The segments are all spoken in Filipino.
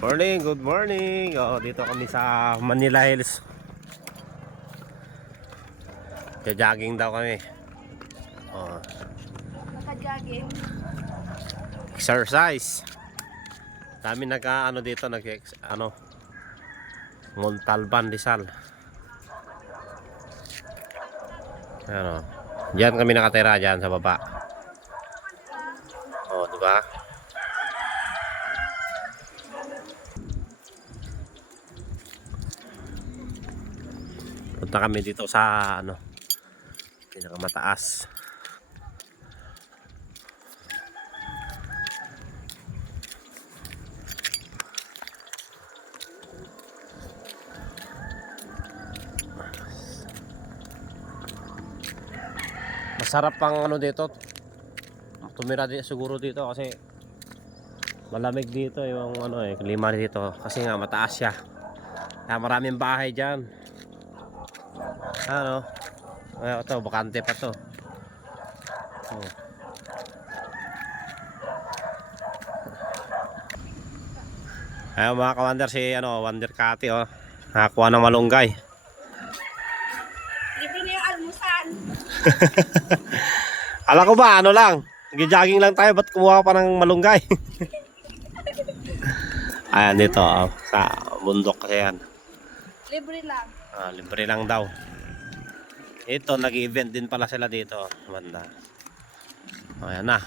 Morning, good morning. Dito kami sa Manila Hills. Jogging daw kami. Naka-jogging. Exercise. Dami dito Montalban, Rizal. Diyan kami nakatira diyan sa baba. Di ba? Punta kami dito sa pinakamataas. Masarap pang dito. Tumira siguro dito kasi malamig dito yung klima dito kasi nga mataas siya. Kaya maraming bahay diyan. Ito, bakante pa to. Ayun mga kawander, si Wander Kati nakakuha ng malunggay. Libre na yung almusan. Alam ko ba lang, nag-jogging lang tayo, ba't kumuha pa ng malunggay? Ayan dito sa bundok kasi yan. Libre lang. Libre lang daw. Ito, nag-event din pala sila dito, banda. Ayan na,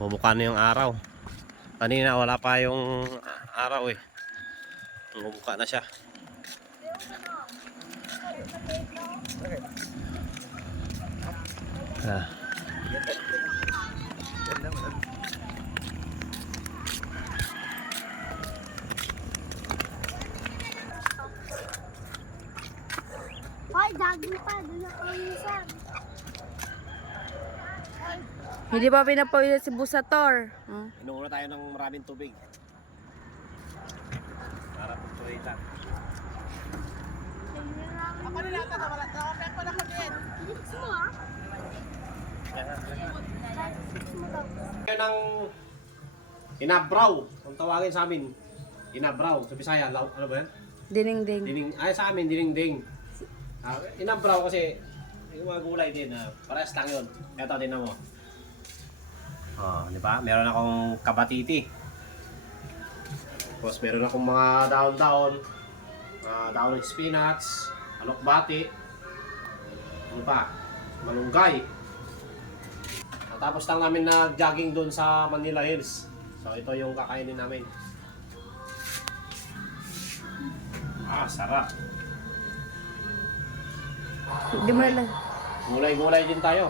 bumuka na yung araw. Kanina wala pa yung araw bumuka na siya. Hoy, jogging pa. Doon ako almusan. Hindi pa pinapawid si Busator. Inuuna tayo ng maraming tubig. Para pagtuwitan. Ako nila ito. Nakapek pa na ko din. Lips mo Ng inabraw, ang tawagin sa amin. Inabraw, sa Bisaya, ano ba yan? Dining-ding. Sa amin, dinengdeng. Inabraw kasi yung mga gulay din, parehas lang yun. Ito, tinan mo. Di ba? Meron akong kabatiti. Tapos meron akong mga daon-daon. Daon ng spinach, alokbati. Ano pa? Malunggay. Tapos lang namin nag-jogging doon sa Manila Hills. So ito yung kakainin namin. Sarap. Di mo lang. Gulay-gulay din tayo.